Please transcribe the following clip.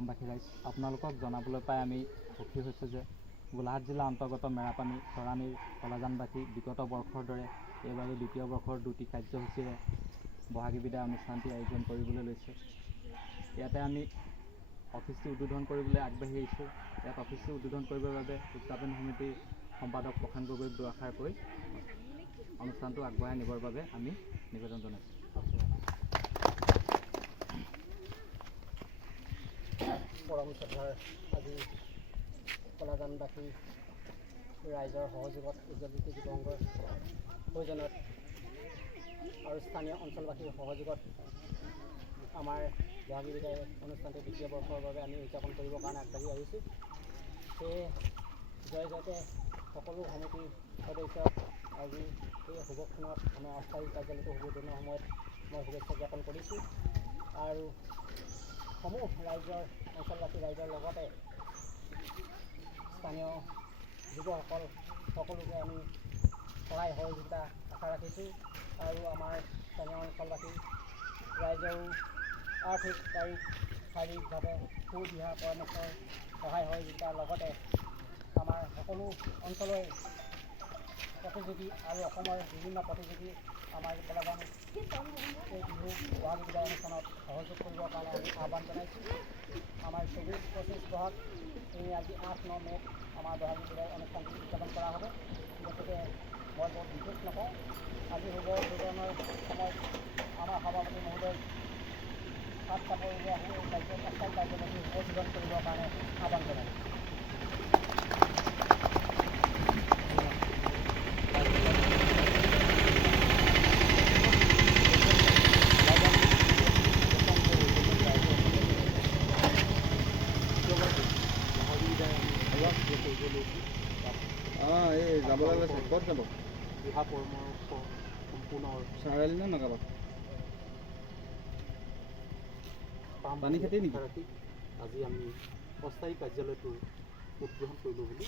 অসমবাসী ৰাইজ, আপোনালোকক জনাবলৈ পাই আমি সুখী হৈছোঁ যে গোলাঘাট জিলা অন্তৰ্গত মেৰাপানী তৰাণীৰ কলাজানবাসী বিগত বৰ্ষৰ দৰে এইবাৰো দ্বিতীয় বৰ্ষৰ দুটি কাৰ্যসূচীৰে বহাগী বিদায় অনুষ্ঠানটি আয়োজন কৰিবলৈ লৈছে। ইয়াতে আমি অফিচটি উদ্বোধন কৰিবলৈ আগবাঢ়ি আহিছোঁ। ইয়াত অফিচটি উদ্বোধন কৰিবৰ বাবে উদযাপন সমিতিৰ সম্পাদক প্ৰশান্ত গগৈক দুআষাৰ কৈ অনুষ্ঠানটো আগবঢ়াই নিবৰ বাবে আমি নিবেদন জনাইছোঁ। পৰম শ্ৰদ্ধাৰ আজি কলাজানবাসী ৰাইজৰ সহযোগত উজ্জ্বল জ্যোতি যুৱ সংঘৰ সৌজন্যত আৰু স্থানীয় অঞ্চলবাসীৰ সহযোগত আমাৰ বহাগী বিদায় অনুষ্ঠানটো দ্বিতীয় বৰ্ষৰ বাবে আমি উদযাপন কৰিবৰ কাৰণে আগবাঢ়ি আহিছোঁ। সেয়ে জয়তে সকলো সমিতিৰ সদস্যক আজি এই শুভক্ষণত আমাৰ অস্থায়ী কাৰ্যালয়টো উদ্বোধনৰ সময়ত মই শুভেচ্ছা জ্ঞাপন কৰিছোঁ। আৰু সমূহ ৰাইজৰ অঞ্চলবাসী ৰাইজৰ লগতে স্থানীয় যুৱকসকল সকলোকে আমি সহায় সহযোগিতা আশা ৰাখিছোঁ। আৰু আমাৰ স্থানীয় অঞ্চলবাসী ৰাইজৰো আৰ্থিক শাৰীৰিকভাৱে সুবিধা পৰামৰ্শৰ সহায় সহযোগিতাৰ লগতে আমাৰ সকলো অঞ্চলৰ প্ৰতিযোগী আৰু অসমৰ বিভিন্ন প্ৰতিযোগী আমাৰ কলাজান এই বিহু বহাগী বিদায় অনুষ্ঠানত সহযোগ কৰিবৰ কাৰণে আমি আহ্বান জনাইছোঁ। আমাৰ 24-25 বহাগ আজি 8-9 মে'ত আমাৰ বহাগী বিদায় অনুষ্ঠানটি উদযাপন কৰা হ'ব। গতিকে মই বৰ বিশেষ নকওঁ, আজি শুভ উদ্বোধনৰ সময়ত আমাৰ সভাপতি মহোদয় হাত কাপোৰ উলিয়াই আহি এই অস্থায়ী কাৰ্যসূচী উদ্বোধন কৰিবৰ কাৰণে আহ্বান জনাইছোঁ। এই যাব লাগে ক'ত যাব? দিহা পৰামৰ্শ সম্পূৰ্ণ চাৰিআলি নে নগাবা? পানী খেতি নেকি? আজি আমি অস্থায়ী কাৰ্যালয়টো উদ্বোধন কৰিলোঁ বুলি